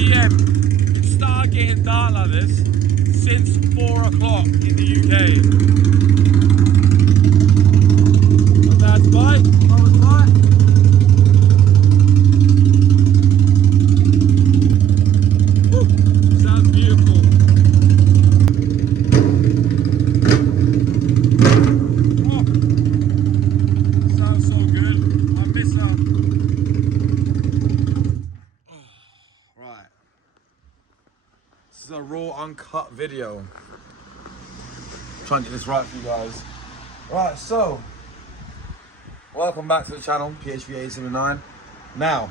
p.m. It started getting dark like this since 4 o'clock in the UK. My dad's bike, mama's bike. Woo, sounds beautiful. Oh, sounds so good. I miss her. Right. This is a raw, uncut video. Trying to get this right for you guys. Right, so welcome back to the channel, PHV879. Now,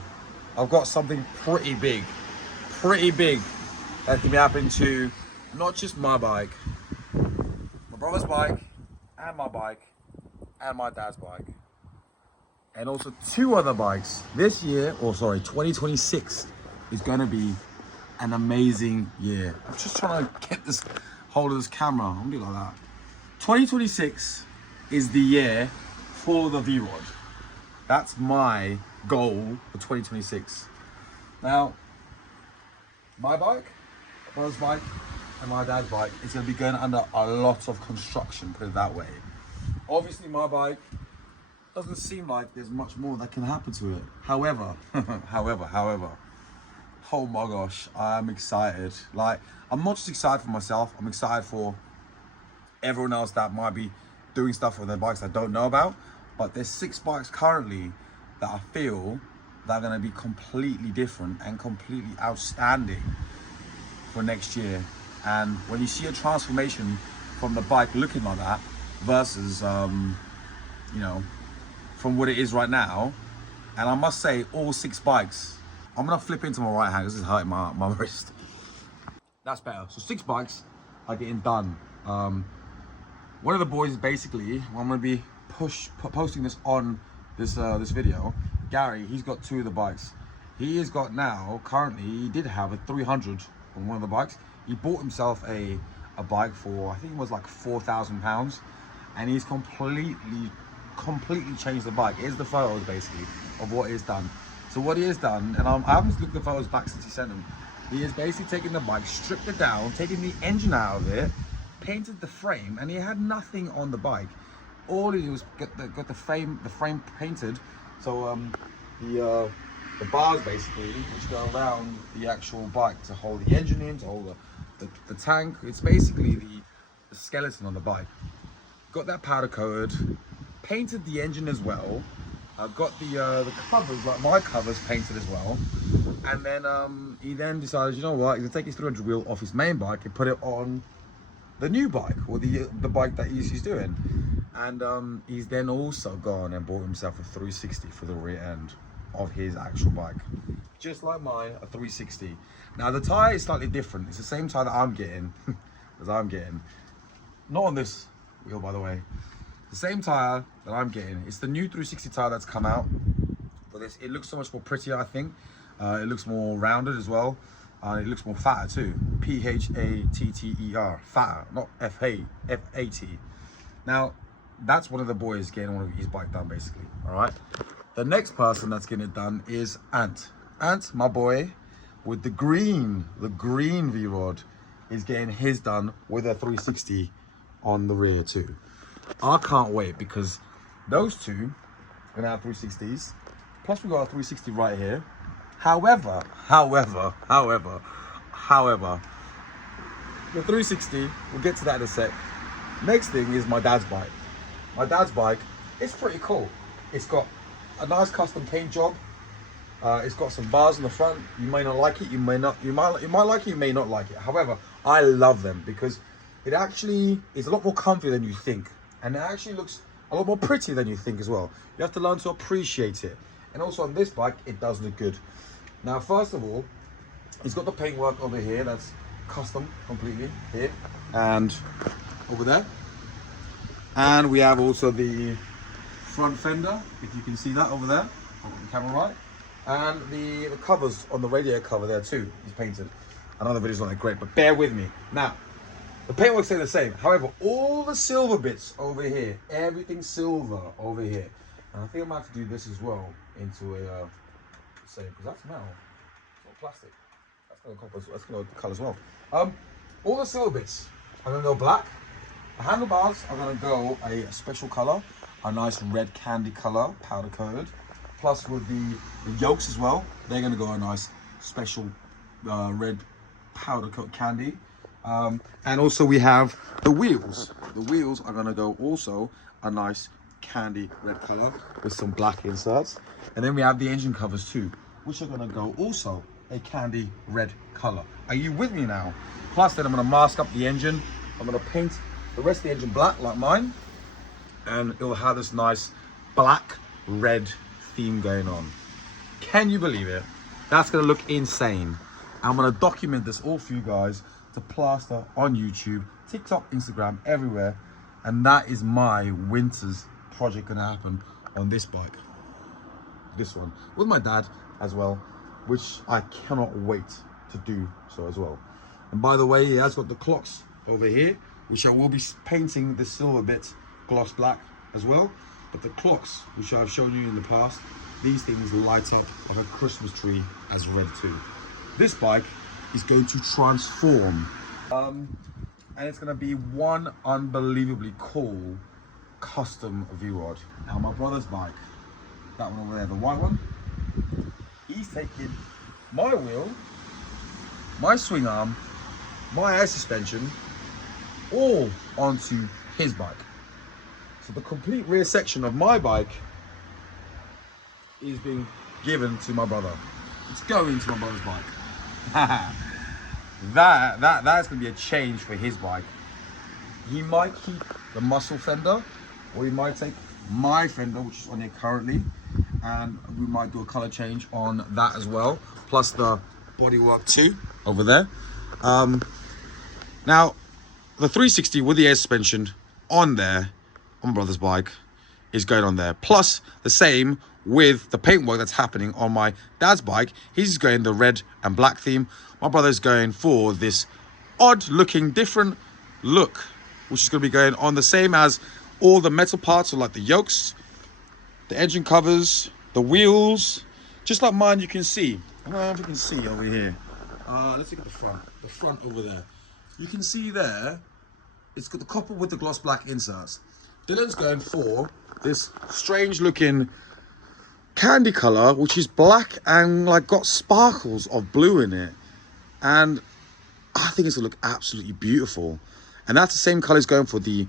I've got something pretty big that can be happening to not just my bike, my brother's bike, and my bike, and my dad's bike, and also 2 other bikes. This year, or sorry, 2026 is going to be an amazing year. I'm just trying to get this hold of this camera. I'm gonna do it like that. 2026 is the year for the VROD. That's my goal for 2026. Now, my bike, my brother's bike, and my dad's bike is going to be going under a lot of construction, put it that way. Obviously, my bike doesn't seem like there's much more that can happen to it. However, oh my gosh, I'm excited. Like, I'm not just excited for myself, I'm excited for everyone else that might be doing stuff with their bikes I don't know about. But there's 6 bikes currently that I feel that are going to be completely different and completely outstanding for next year. And when you see a transformation from the bike looking like that versus you know, from what it is right now, and I must say all 6 bikes, I'm gonna flip into my right hand. This is hurting my wrist. That's better. So 6 bikes are getting done. One of the boys, basically, I'm gonna be posting this on this video. Gary, he's got 2 of the bikes. He has got now, currently, he did have a 300 on one of the bikes. He bought himself a bike for, I think it was like £4,000, and he's completely changed the bike. Here's the photos, basically, of what he's done. So what he has done, and I haven't looked at the photos back since he sent them, he is basically taking the bike, stripped it down, taking the engine out of it, painted the frame, and he had nothing on the bike. All he did was got the frame painted. So the bars, basically, which go around the actual bike to hold the engine in, to hold the tank. It's basically the skeleton on the bike. Got that powder coated, painted the engine as well. I've got the covers, like my covers, painted as well. And then he then decided, you know what, he's gonna take his 300 wheel off his main bike and put it on the new bike, or the bike that he's doing. And he's then also gone and bought himself a 360 for the rear end of his actual bike. Just like mine, a 360. Now the tire is slightly different. It's the same tire that I'm getting, as I'm getting. Not on this wheel, by the way. The same tire that I'm getting. It's the new 360 tire that's come out. But it looks so much more prettier, I think. It looks more rounded as well. It looks more fatter too. P-H-A-T-T-E-R. Fatter, not F-A-T. Now, that's one of the boys getting one of his bike done, basically. All right. The next person that's getting it done is Ant. Ant, my boy, with the green VROD, is getting his done with a 360 on the rear too. I can't wait, because those 2 are gonna have 360s. Plus we got a 360 right here. However, the 360, we'll get to that in a sec. Next thing is my dad's bike. My dad's bike, it's pretty cool. It's got a nice custom paint job. It's got some bars in the front. You may not like it, you might like it, you may not like it. However, I love them because it actually is a lot more comfy than you think. And it actually looks a lot more pretty than you think as well. You have to learn to appreciate it. And also on this bike, it does look good. Now, first of all, it's got the paintwork over here that's custom completely here and over there. And we have also the front fender, if you can see that over there, on the camera right. And the covers on the radiator cover there too is painted. I know the video's not that great, but bear with me. Now, the paintwork stays the same. However, all the silver bits over here, everything silver over here. And I think I might have to do this as well into a same, because that's metal, it's not plastic. That's gonna go colour as well. All the silver bits are gonna go black. The handlebars are gonna go a special colour, a nice red candy colour, powder coated. Plus with the yokes as well, they're gonna go a nice special red powder coat candy. And also we have the wheels. The wheels are gonna go also a nice candy red colour with some black inserts. And then we have the engine covers too, which are gonna go also a candy red colour. Are you with me now? Plus then I'm gonna mask up the engine. I'm gonna paint the rest of the engine black like mine. And it'll have this nice black red theme going on. Can you believe it? That's gonna look insane. I'm gonna document this all for you guys to plaster on YouTube, TikTok, Instagram, everywhere. And that is my winter's project gonna happen on this bike. This one, with my dad as well, which I cannot wait to do so as well. And by the way, he has got the clocks over here, which I will be painting the silver bit gloss black as well. But the clocks, which I've shown you in the past, these things light up like a Christmas tree as red too. This bike is going to transform. And it's gonna be one unbelievably cool custom VROD. Now my brother's bike, that one over there, the white one, he's taking my wheel, my swing arm, my air suspension, all onto his bike. So the complete rear section of my bike is being given to my brother. It's going to my brother's bike. That's gonna be a change for his bike. He might keep the muscle fender, or he might take my fender, which is on here currently, and we might do a color change on that as well, plus the bodywork too over there. Now the 360 with the air suspension on there on my brother's bike is going on there, plus the same with the paintwork that's happening on my dad's bike. He's going the red and black theme. My brother's going for this odd looking different look, which is going to be going on the same as all the metal parts, so like the yokes, the engine covers, the wheels, just like mine. You can see, I don't know if you can see over here. Let's look at the front over there. You can see there, it's got the copper with the gloss black inserts. Dylan's going for this strange looking candy color, which is black and like got sparkles of blue in it. And I think it's gonna look absolutely beautiful. And that's the same color he's going for. The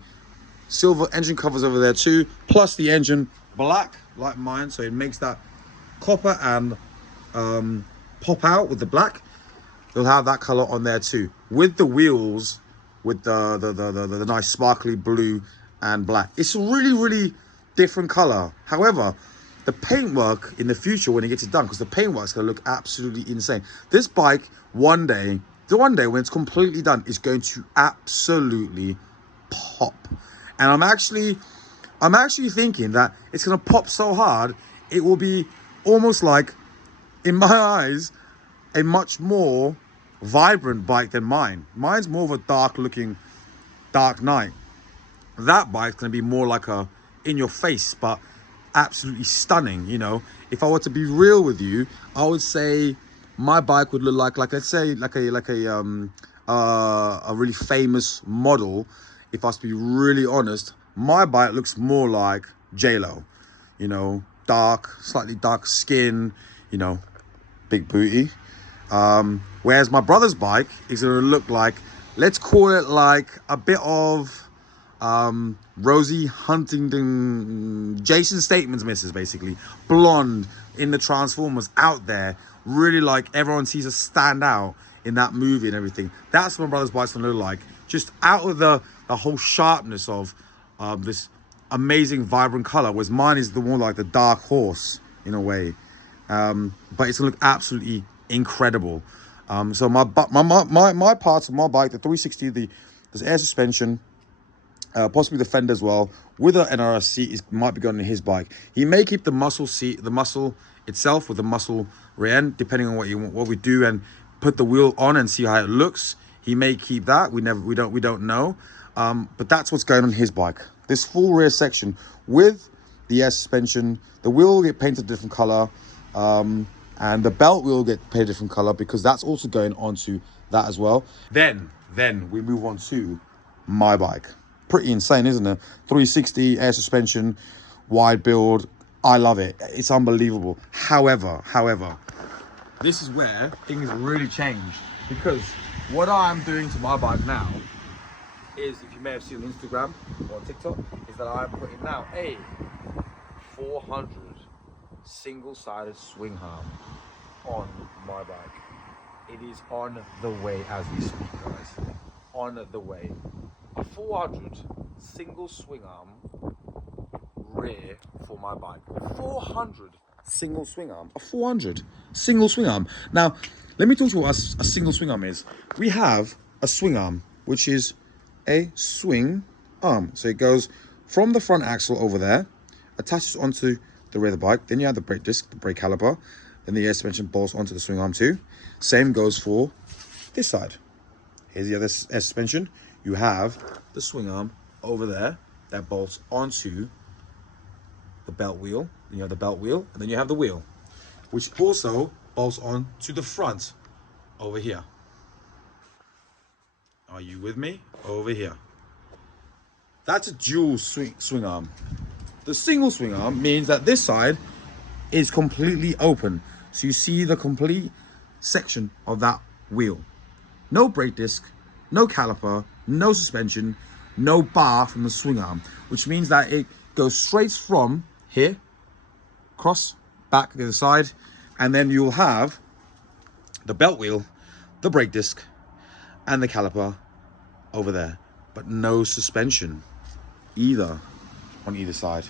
silver engine covers over there too, plus the engine black like mine, so it makes that copper and pop out with the black. They'll have that color on there too, with the wheels, with the nice sparkly blue and black. It's a really different color. However, the paintwork in the future when it gets it done, because the paintwork is going to look absolutely insane. This bike one day when it's completely done, is going to absolutely pop. And I'm actually thinking that it's going to pop so hard it will be almost like, in my eyes, a much more vibrant bike than mine. Mine's more of a dark looking Dark Knight. That bike's going to be more like a in your face, but absolutely stunning. You know, if I were to be real with you, I would say my bike would look like let's say like a really famous model. If I was to be really honest, my bike looks more like J-Lo. You know, slightly dark skin, you know, big booty. Whereas my brother's bike is going to look like, let's call it like a bit of Rosie Huntington, Jason Statham misses, basically. Blonde in the Transformers, out there. Really like everyone sees her stand out in that movie and everything. That's what my brother's bike's going to look like. Just out of the whole sharpness of this amazing vibrant color, whereas mine is the more like the dark horse in a way. But it's going to look absolutely incredible. So my parts of my bike, the 360, the air suspension, possibly the fender as well, with an NRS seat might be going on his bike. He may keep the muscle seat, the muscle itself with the muscle rear end, depending on what we do, and put the wheel on and see how it looks. He may keep that. We don't know. But that's what's going on his bike. This full rear section with the air suspension, the wheel will get painted a different color, And the belt wheel will get painted a different color because that's also going onto that as well. Then we move on to my bike. Pretty insane, isn't it? 360 air suspension, wide build. I love it. It's unbelievable. However, this is where things really change, because what I'm doing to my bike now is, if you may have seen on Instagram or TikTok, is that I'm putting now a 400 single-sided swing arm on my bike. It is on the way as we speak, guys. On the way. A 400 single swing arm rear for my bike. 400 single swing arm. A 400 single swing arm. Now, let me talk to you what a single swing arm is. We have a swing arm, which is a swing arm. So it goes from the front axle over there, attaches onto the rear of the bike. Then you have the brake disc, the brake caliper. Then the air suspension bolts onto the swing arm too. Same goes for this side. Here's the other air suspension. You have the swing arm over there that bolts onto the belt wheel. Then you have the belt wheel, and then you have the wheel, which also bolts on to the front over here. Are you with me? Over here. That's a dual swing arm. The single swing arm means that this side is completely open. So you see the complete section of that wheel. No brake disc, no caliper, no suspension, no bar from the swing arm, which means that it goes straight from here, cross, back, the other side, and then you'll have the belt wheel, the brake disc, and the caliper over there, but no suspension either on either side.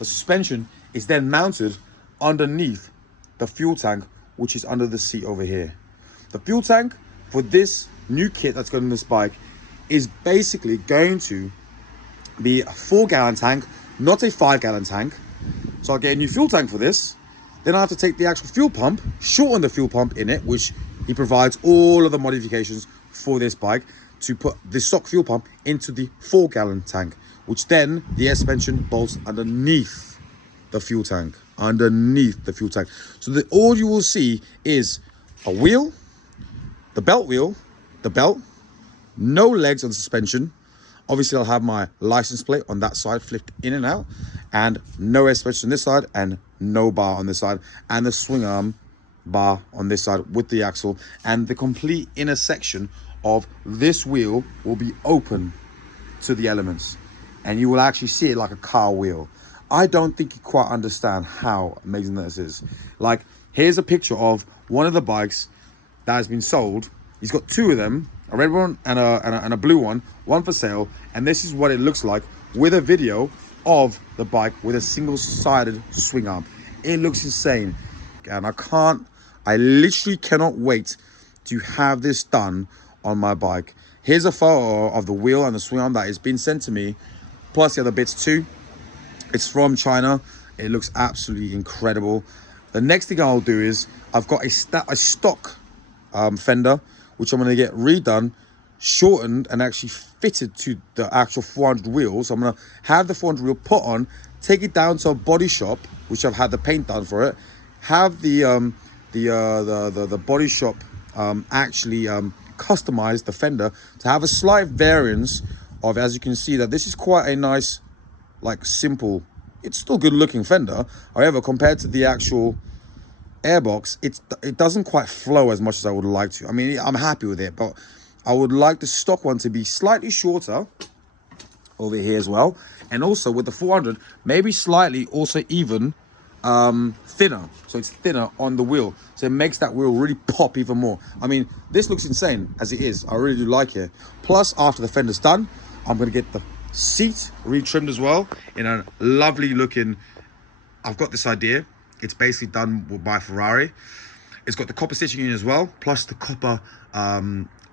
The suspension is then mounted underneath the fuel tank, which is under the seat over here. The fuel tank for this new kit that's going on this bike is basically going to be a 4-gallon tank, not a 5-gallon tank. So I'll get a new fuel tank for this. Then I have to take the actual fuel pump, shorten the fuel pump in it, which he provides all of the modifications for this bike to put the stock fuel pump into the 4-gallon tank, which then the air suspension bolts underneath the fuel tank. So all you will see is a wheel, the belt wheel, the belt, no legs on the suspension. Obviously I'll have my license plate on that side flipped in and out, and no air suspension on this side and no bar on this side, and the swing arm bar on this side with the axle, and the complete inner section of this wheel will be open to the elements, and you will actually see it like a car wheel. I don't think you quite understand how amazing this is. Like, here's a picture of one of the bikes that has been sold. He's got two of them, a red one and a blue one for sale, and this is what it looks like with a video of the bike with a single-sided swing arm. It looks insane, and I literally cannot wait to have this done on my bike. Here's a photo of the wheel and the swing arm that has been sent to me, plus the other bits too. It's from China. It looks absolutely incredible. The next thing I'll do is I've got a stock fender, which I'm going to get redone, shortened, and actually fitted to the actual 400 wheels. I'm going to have the 400 wheel put on, take it down to a body shop, which I've had the paint done for it, have the body shop actually customize the fender to have a slight variance of, as you can see, that this is quite a nice, like, simple, it's still good looking fender. However, compared to the actual airbox, it doesn't quite flow as much as I would like to. I mean, I'm happy with it, but I would like the stock one to be slightly shorter over here as well, and also with the 400 maybe slightly also even thinner, so it's thinner on the wheel, so it makes that wheel really pop even more. I mean, this looks insane as it is. I really do like it. Plus, after the fender's done, I'm going to get the seat retrimmed as well in a lovely looking, I've got this idea, it's basically done by Ferrari. It's got the copper stitching in as well, plus the copper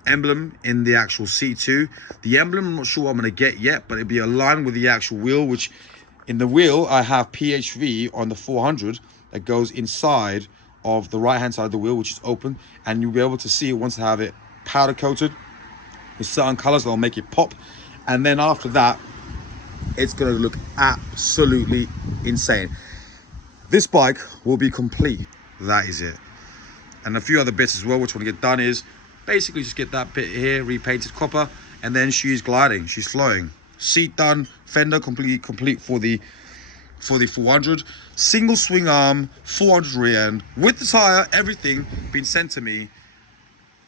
emblem in the actual seat too. The emblem, I'm not sure what I'm going to get yet, but it'll be aligned with the actual wheel, which in the wheel I have PHV on the 400 that goes inside of the right hand side of the wheel, which is open, and you'll be able to see it once I have it powder coated with certain colors that'll make it pop. And then after that, it's going to look absolutely insane. This bike will be complete. That is it. and a few other bits as well, which I want to get done is basically just get that bit here repainted copper, and then she's gliding, she's flowing. Seat done, fender complete for the 400, single swing arm, 400 rear end, with the tire, everything been sent to me.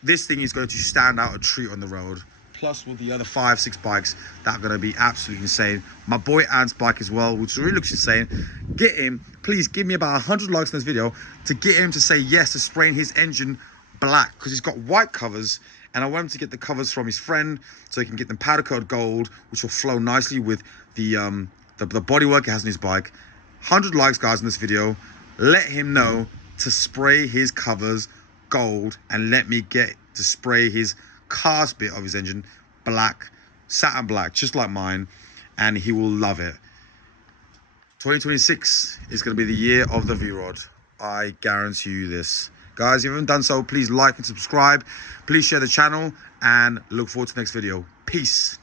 This thing is going to stand out a treat on the road, plus with the other 5-6 bikes that are going to be absolutely insane. My boy Ant's bike as well, which really looks insane. Get him, please give me about 100 likes in this video to get him to say yes to spraying his engine black, because he's got white covers, and I want him to get the covers from his friend so he can get them powder coated gold, which will flow nicely with the bodywork he has on his bike. 100 likes, guys, in this video. Let him know to spray his covers gold, and let me get to spray his cast bit of his engine black, satin black, just like mine, and he will love it. 2026 is going to be the year of the VROD. I guarantee you this. Guys, if you haven't done so, please like and subscribe. Please share the channel, and look forward to the next video. Peace.